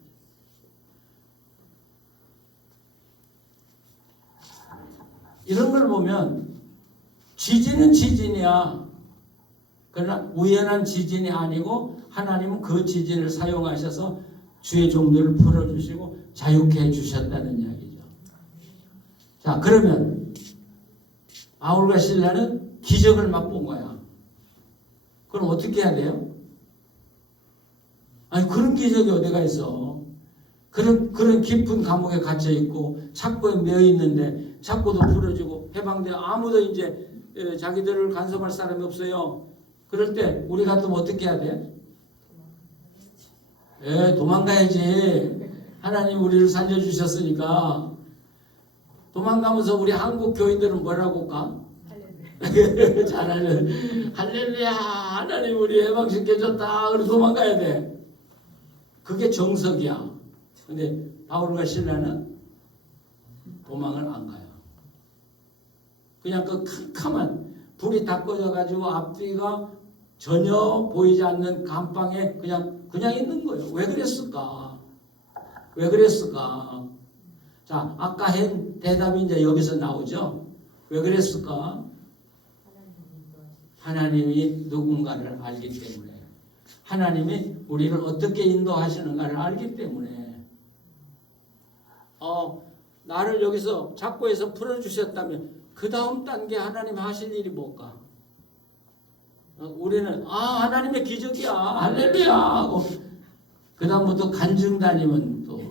이런 걸 보면 지진은 지진이야. 그러나 우연한 지진이 아니고 하나님은 그 지진을 사용하셔서 주의 종들을 풀어주시고 자유케 해주셨다는 이야기죠. 자, 그러면 바울과 실라는 기적을 맛본 거야. 그럼 어떻게 해야 돼요? 아니, 그런 기적이 어디가 있어? 그런 깊은 감옥에 갇혀 있고 착고에 매여 있는데 착고도 풀어지고 해방돼 아무도 이제 자기들을 간섭할 사람이 없어요. 그럴 때 우리 같으면 어떻게 해야 돼? 예, 도망가야지. 하나님 우리를 살려주셨으니까. 도망가면서 우리 한국 교인들은 뭐라고 할까? 잘하는 할렐루야, 하나님 우리 해방시켜줬다. 그래서 도망가야 돼. 그게 정석이야. 근데 바울과 실라는 도망을 안 가요. 그냥 그 캄캄한 불이 다 꺼져가지고 앞뒤가 전혀 보이지 않는 감방에 그냥 있는 거예요. 왜 그랬을까? 왜 그랬을까? 자, 아까 한 대답이 이제 여기서 나오죠. 왜 그랬을까? 하나님이 누군가를 알기 때문에, 하나님이 우리를 어떻게 인도하시는가를 알기 때문에, 나를 여기서 착고해서 풀어주셨다면 그 다음 단계 하나님 하실 일이 뭘까? 우리는 하나님의 기적이야, 할렐루야 하고 그 다음부터 간증 다니면 또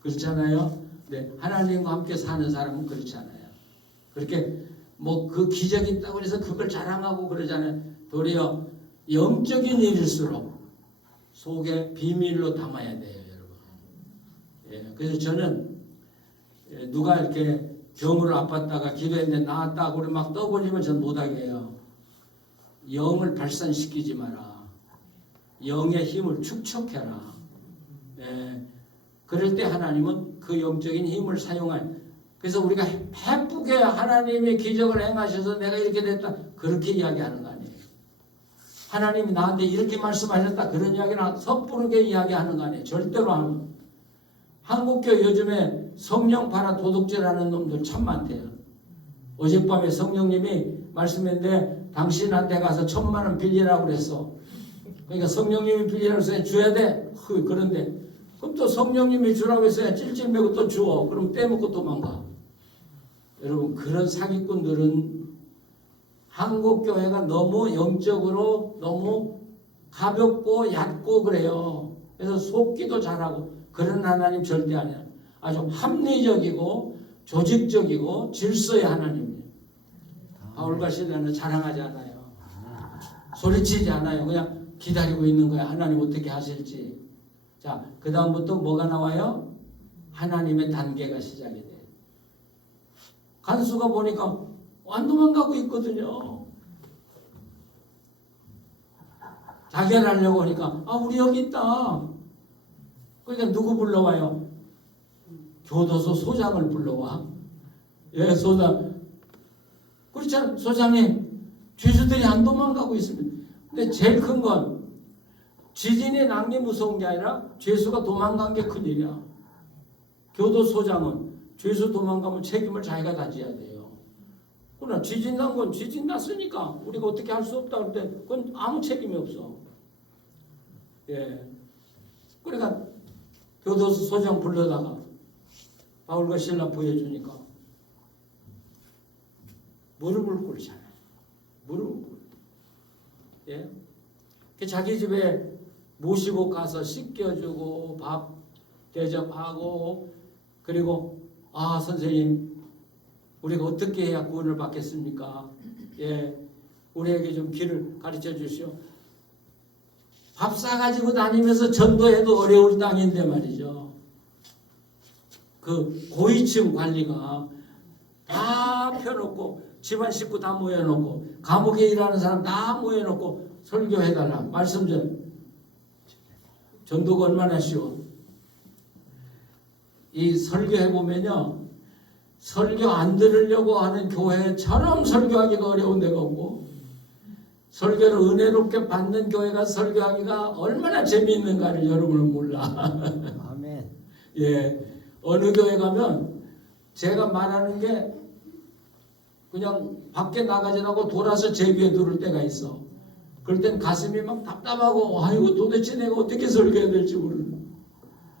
그렇잖아요. 네, 하나님과 함께 사는 사람은 그렇잖아요. 그렇게 뭐 그 기적이 있다고 해서 그걸 자랑하고 그러잖아요. 도리어 영적인 일일수록 속에 비밀로 담아야 돼요, 여러분. 예, 그래서 저는 누가 이렇게 병으로 아팠다가 기도했는데 나았다고 그래 막 떠벌리면 전 못하게 해요. 영을 발산시키지 마라. 영의 힘을 축적해라. 예, 그럴 때 하나님은 그 영적인 힘을 사용할. 그래서 우리가 해쁘게 하나님의 기적을 행하셔서 내가 이렇게 됐다 그렇게 이야기하는 거 아니에요. 하나님이 나한테 이렇게 말씀하셨다 그런 이야기는 섣부르게 이야기하는 거 아니에요. 절대로 안 해요. 한국교 요즘에 성령 팔아 도둑질하는 놈들 참 많대요. 어젯밤에 성령님이 말씀인데 당신한테 가서 1,000,000원 빌리라고 그랬어. 그러니까 성령님이 빌리라고 해서 줘야 돼. 그런데 그럼 또 성령님이 주라고 했어야 찔찔매고 또 주어. 그럼 빼먹고 도망가. 여러분 그런 사기꾼들은 한국교회가 너무 영적으로 너무 가볍고 얕고 그래요. 그래서 속기도 잘하고 그런 하나님 절대 아니야. 아주 합리적이고 조직적이고 질서의 하나님이에요. 바울과 실라는 자랑하지 않아요. 소리치지 않아요. 그냥 기다리고 있는 거야. 하나님 어떻게 하실지. 자, 그 다음부터 뭐가 나와요? 하나님의 단계가 시작이 돼요. 간수가 보니까 안 도망가고 있거든요. 자결하려고 하니까 우리 여기 있다. 그러니까 누구 불러와요? 교도소 소장을 불러와. 예, 소장. 그렇잖아요. 소장님, 죄수들이 안 도망가고 있습니다. 근데 제일 큰 건 지진이 난 게 무서운 게 아니라 죄수가 도망간 게 큰일이야. 교도소장은 죄수 도망가면 책임을 자기가 다 져야 돼요. 그러나 지진 난 건 지진 났으니까 우리가 어떻게 할 수 없다 그럴 때 그건 아무 책임이 없어. 예. 그러니까 교도소장 불러다가 바울과 실라 보여주니까 무릎을 꿇잖아요. 무릎을 꿇. 예. 자기 집에 모시고 가서 씻겨주고 밥 대접하고 그리고 선생님 우리가 어떻게 해야 구원을 받겠습니까? 예, 우리에게 좀 길을 가르쳐 주시오. 밥 싸가지고 다니면서 전도해도 어려울 땅인데 말이죠. 그 고위층 관리가 다 펴놓고 집안 식구 다 모여놓고 감옥에 일하는 사람 다 모여놓고 설교해달라. 말씀 좀. 전도가 얼마나 쉬워. 이 설교해보면요. 설교 안 들으려고 하는 교회처럼 설교하기가 어려운 데가 없고 설교를 은혜롭게 받는 교회가 설교하기가 얼마나 재미있는가를 여러분은 몰라. 아멘. 예, 어느 교회 가면 제가 말하는 게 그냥 밖에 나가지 않고 돌아서 제 귀에 들을 때가 있어. 그럴 땐 가슴이 막 답답하고 이거 도대체 내가 어떻게 설교해야 될지 모르는.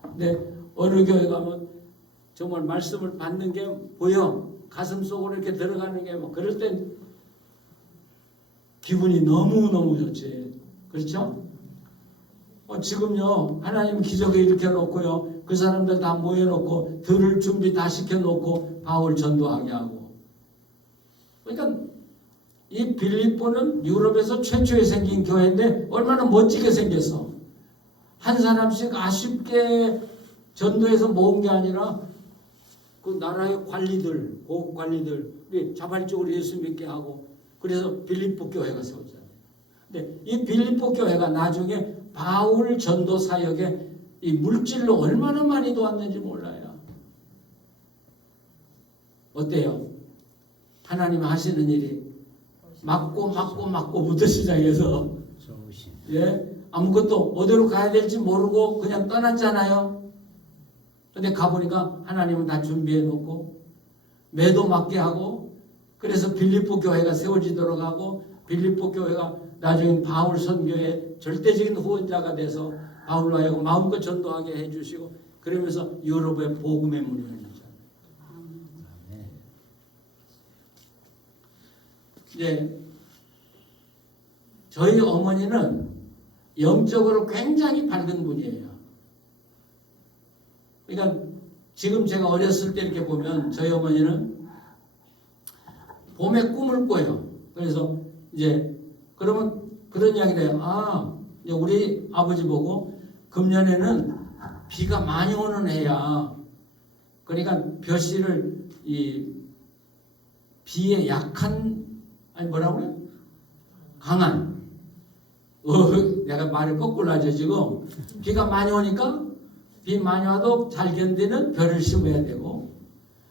근데 어느 교회 가면 정말 말씀을 받는 게 보여. 가슴 속으로 이렇게 들어가는 게 뭐 그럴 땐 기분이 너무너무 좋지. 그렇죠? 지금요 하나님 기적을 일으켜놓고요 그 사람들 다 모여놓고 들을 준비 다 시켜놓고 바울 전도하게 하고. 그러니까 이 빌립보는 유럽에서 최초에 생긴 교회인데 얼마나 멋지게 생겼어. 한 사람씩 아쉽게 전도해서 모은 게 아니라 그 나라의 관리들, 고급 관리들 자발적으로 예수 믿게 하고 그래서 빌립보 교회가 세웠잖아요. 근데 이 빌립보 교회가 나중에 바울 전도 사역에 이 물질로 얼마나 많이 도왔는지 몰라요. 어때요? 하나님 하시는 일이 맞고부터 시작해서 좋으신. 예, 아무것도 어디로 가야 될지 모르고 그냥 떠났잖아요. 근데 가보니까 하나님은 다 준비해 놓고 매도 맞게 하고 그래서 빌립보 교회가 세워지도록 하고 빌립보 교회가 나중에 바울 선교의 절대적인 후원자가 돼서 바울로 하여금 마음껏 전도하게 해주시고 그러면서 유럽의 복음의 문이 열리잖아요. 이제 저희 어머니는 영적으로 굉장히 밝은 분이에요. 그러니까 지금 제가 어렸을 때 이렇게 보면 저희 어머니는 봄에 꿈을 꿔요. 그래서 이제 그러면 그런 이야기를 해요. 이제 우리 아버지 보고 금년에는 비가 많이 오는 해야 그러니까 벼씨를 이 비에 약한 뭐라고 그래? 강한. 내가 말을 거꾸로 하죠 지금. 비가 많이 오니까 비 많이 와도 잘 견디는 벼를 심어야 되고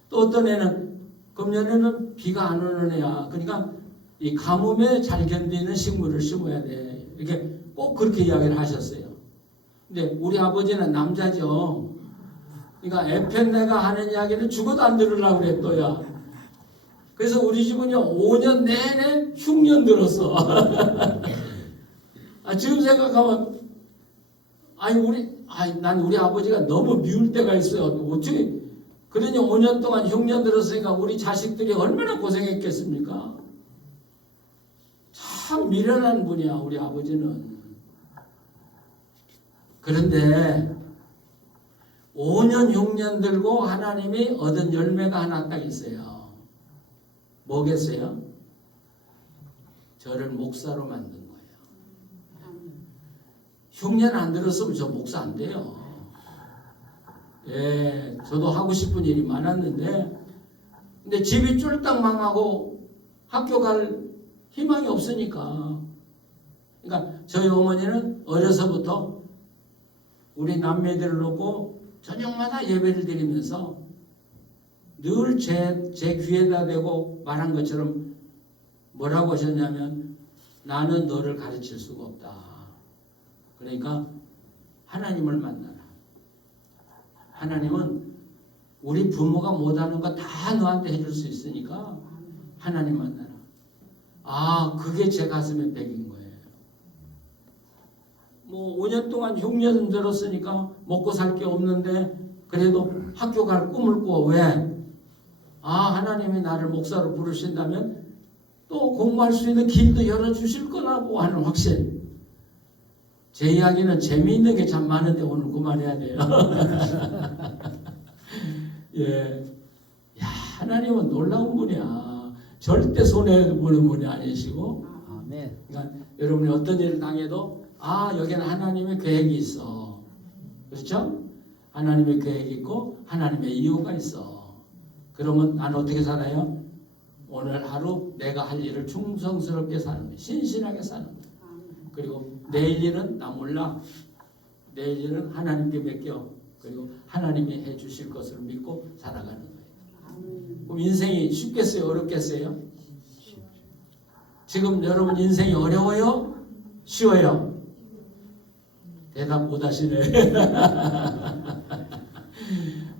또 어떤 애는 금년에는 비가 안 오는 애야. 그러니까 이 가뭄에 잘 견디는 식물을 심어야 돼. 이렇게 꼭 그렇게 이야기를 하셨어요. 근데 우리 아버지는 남자죠. 그러니까 에펜네가 하는 이야기는 죽어도 안 들으려고 그랬더야. 그래서 우리 집은요 5년 내내 흉년 들었어. 지금 생각하면 난 우리 아버지가 너무 미울 때가 있어요. 어떻게 그러니 5년 동안 흉년 들었으니까 우리 자식들이 얼마나 고생했겠습니까? 참 미련한 분이야 우리 아버지는. 그런데 5년 6년 들고 하나님이 얻은 열매가 하나 딱 있어요. 뭐겠어요? 저를 목사로 만든 거예요. 흉년 안 들었으면 저 목사 안 돼요. 예, 저도 하고 싶은 일이 많았는데 근데 집이 쫄딱 망하고 학교 갈 희망이 없으니까. 그러니까 저희 어머니는 어려서부터 우리 남매들을 놓고 저녁마다 예배를 드리면서 늘 제 귀에다 대고 말한 것처럼 뭐라고 하셨냐면 나는 너를 가르칠 수가 없다. 그러니까 하나님을 만나라. 하나님은 우리 부모가 못하는 거 다 너한테 해줄 수 있으니까 하나님 만나라. 그게 제 가슴에 백인 거예요. 뭐 5년 동안 흉년 들었으니까 먹고 살 게 없는데 그래도 학교 갈 꿈을 꿔. 왜? 하나님이 나를 목사로 부르신다면 또 공부할 수 있는 길도 열어주실 거라고 하는 확신. 제 이야기는 재미있는 게 참 많은데 오늘 그만해야 돼요. 예, 하나님은 놀라운 분이야. 절대 손해보는 분이 아니시고. 아멘. 그러니까 여러분이 어떤 일을 당해도 여기는 하나님의 계획이 있어. 그렇죠? 하나님의 계획이 있고 하나님의 이유가 있어. 그러면 난 어떻게 살아요? 오늘 하루 내가 할 일을 충성스럽게 사는 거예요. 신실하게 사는 거예요. 그리고 내일 일은 나 몰라. 내일 일은 하나님께 맡겨. 그리고 하나님이 해주실 것을 믿고 살아가는 거예요. 그럼 인생이 쉽겠어요? 어렵겠어요? 지금 여러분 인생이 어려워요? 쉬워요? 대답 못 하시네.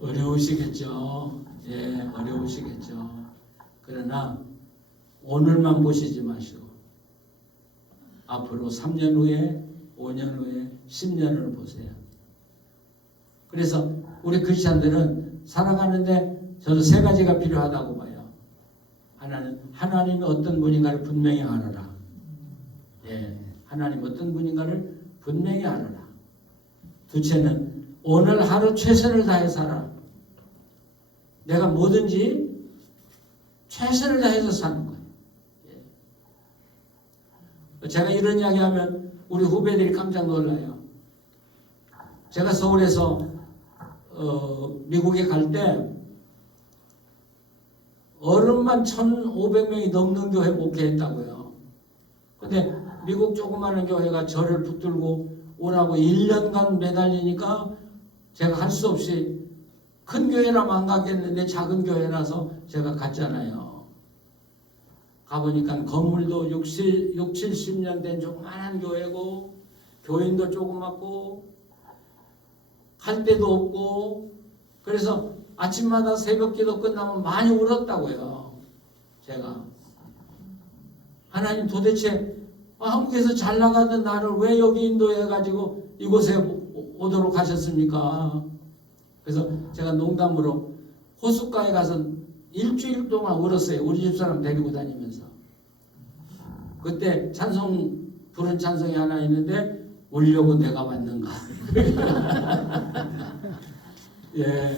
어려우시겠죠. 예, 어려우시겠죠. 그러나 오늘만 보시지 마시고 앞으로 3년 후에 5년 후에 10년을 보세요. 그래서 우리 크리스찬들은 살아가는데 저는 세 가지가 필요하다고 봐요. 하나는 하나님이 어떤 분인가를 분명히 알아라. 예, 하나님 어떤 분인가를 분명히 알아라. 둘째는 오늘 하루 최선을 다해 살아. 내가 뭐든지 최선을 다해서 사는 거예요. 예. 제가 이런 이야기하면 우리 후배들이 깜짝 놀라요. 제가 서울에서 미국에 갈 때 어른만 1,500명이 넘는 교회 목회했다고요. 근데 미국 조그마한 교회가 저를 붙들고 오라고 1년간 매달리니까 제가 할 수 없이 큰 교회라면 안 가겠는데 작은 교회라서 제가 갔잖아요. 가보니까 건물도 70년 된 조그마한 교회고 교인도 조그맣고 갈 데도 없고 그래서 아침마다 새벽기도 끝나면 많이 울었다고요. 제가 하나님 도대체 한국에서 잘 나가던 나를 왜 여기 인도해가지고 이곳에 오도록 하셨습니까? 그래서 제가 농담으로 호숫가에 가서 일주일 동안 울었어요. 우리 집사람 데리고 다니면서. 그때 부른 찬송이 하나 있는데 울려고 내가 왔는가. 예,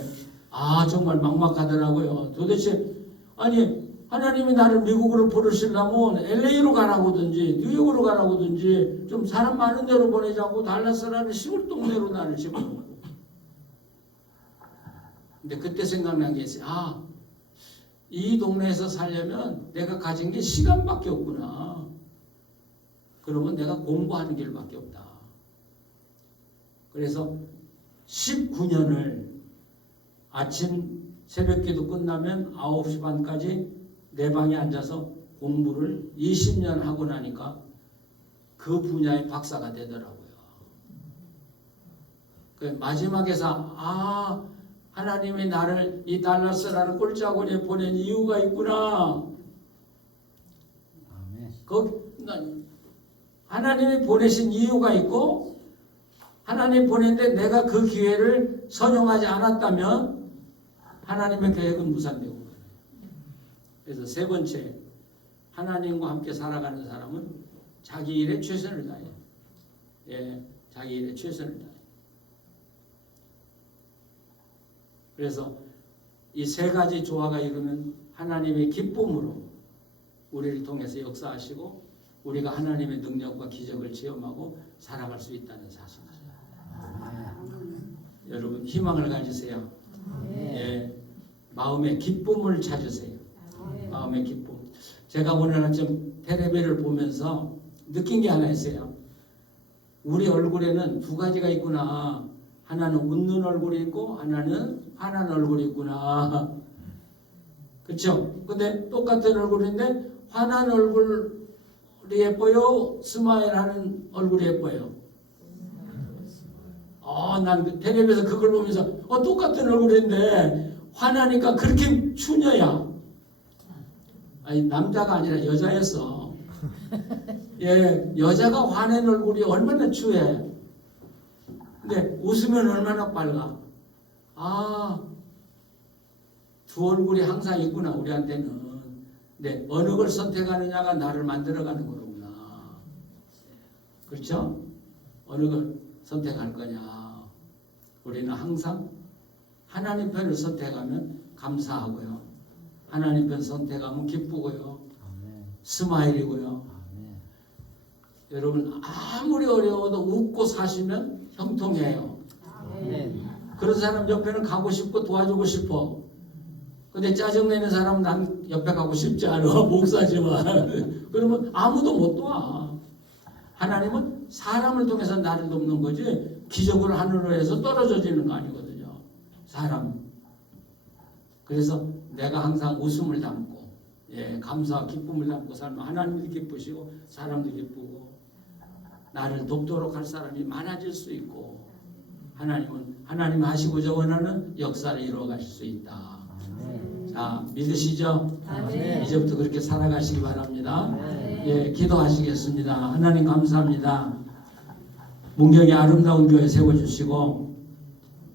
정말 막막하더라고요. 도대체 하나님이 나를 미국으로 부르시려면 LA로 가라고든지 뉴욕으로 가라고든지 좀 사람 많은 데로 보내자고 달라스라는 시골 동네로 나를 집어넣고. 근데 그때 생각난 게 있어요. 이 동네에서 살려면 내가 가진 게 시간밖에 없구나. 그러면 내가 공부하는 길밖에 없다. 그래서 19년을 아침 새벽기도 끝나면 9시 반까지 내 방에 앉아서 공부를 20년 하고 나니까 그 분야의 박사가 되더라고요. 마지막에서 하나님이 나를 이 달라스라는 꼴짜고리에 보낸 이유가 있구나. 아멘. 하나님이 보내신 이유가 있고 하나님 보낸데 내가 그 기회를 선용하지 않았다면 하나님의 계획은 무산되고 거예요. 그래서 세 번째, 하나님과 함께 살아가는 사람은 자기 일에 최선을 다해요. 예, 자기 일에 최선을 다해요. 그래서 이 세 가지 조화가 이루면 하나님의 기쁨으로 우리를 통해서 역사하시고 우리가 하나님의 능력과 기적을 체험하고 살아갈 수 있다는 사실이죠. 여러분 희망을 가지세요. 예, 마음의 기쁨을 찾으세요. 마음의 기쁨. 제가 오늘 아침 텔레비를 보면서 느낀 게 하나 있어요. 우리 얼굴에는 두 가지가 있구나. 하나는 웃는 얼굴이 있고 하나는 화난 얼굴이 있구나. 그렇죠? 근데 똑같은 얼굴인데 화난 얼굴이 예뻐요? 스마일하는 얼굴이 예뻐요? 난 텔레비에서 그걸 보면서 똑같은 얼굴인데 화나니까 그렇게 추녀야. 아니 남자가 아니라 여자였어. 예, 여자가 화낸 얼굴이 얼마나 추해. 근데 웃으면 얼마나 빨라. 두 얼굴이 항상 있구나 우리한테는. 근데 어느 걸 선택하느냐가 나를 만들어가는 거로구나. 그렇죠? 어느 걸 선택할 거냐. 우리는 항상 하나님 편을 선택하면 감사하고요. 하나님 편 선택하면 기쁘고요. 스마일이고요. 여러분 아무리 어려워도 웃고 사시면 형통해요. 그런 사람 옆에는 가고 싶고 도와주고 싶어. 근데 짜증내는 사람은 난 옆에 가고 싶지 않아. 목사지만. 그러면 아무도 못 도와. 하나님은 사람을 통해서 나를 돕는 거지 기적으로 하늘로 해서 떨어져지는 거 아니거든요. 사람. 그래서 내가 항상 웃음을 담고 감사와 기쁨을 담고 살면 하나님도 기쁘시고 사람도 기쁘고 나를 돕도록 할 사람이 많아질 수 있고 하나님은 하나님 하시고자 원하는 역사를 이루어 가실 수 있다. 자, 믿으시죠? 이제부터 그렇게 살아가시기 바랍니다. 예, 기도하시겠습니다. 하나님 감사합니다. 문경의 아름다운 교회 세워주시고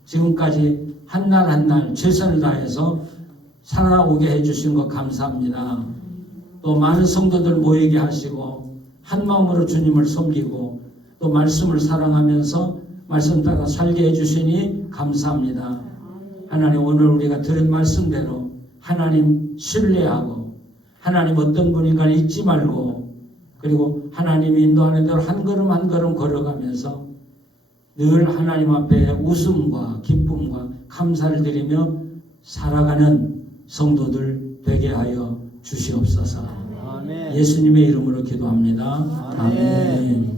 지금까지 한 날 한 날 최선을 다해서 살아오게 해주신 것 감사합니다. 또 많은 성도들 모이게 하시고 한 마음으로 주님을 섬기고 또 말씀을 사랑하면서 말씀 따라 살게 해주시니 감사합니다. 하나님 오늘 우리가 들은 말씀대로 하나님 신뢰하고 하나님 어떤 분인가를 잊지 말고 그리고 하나님이 인도하는 대로 한 걸음 한 걸음 걸어가면서 늘 하나님 앞에 웃음과 기쁨과 감사를 드리며 살아가는 성도들 되게 하여 주시옵소서. 아멘. 예수님의 이름으로 기도합니다. 아멘. 아멘.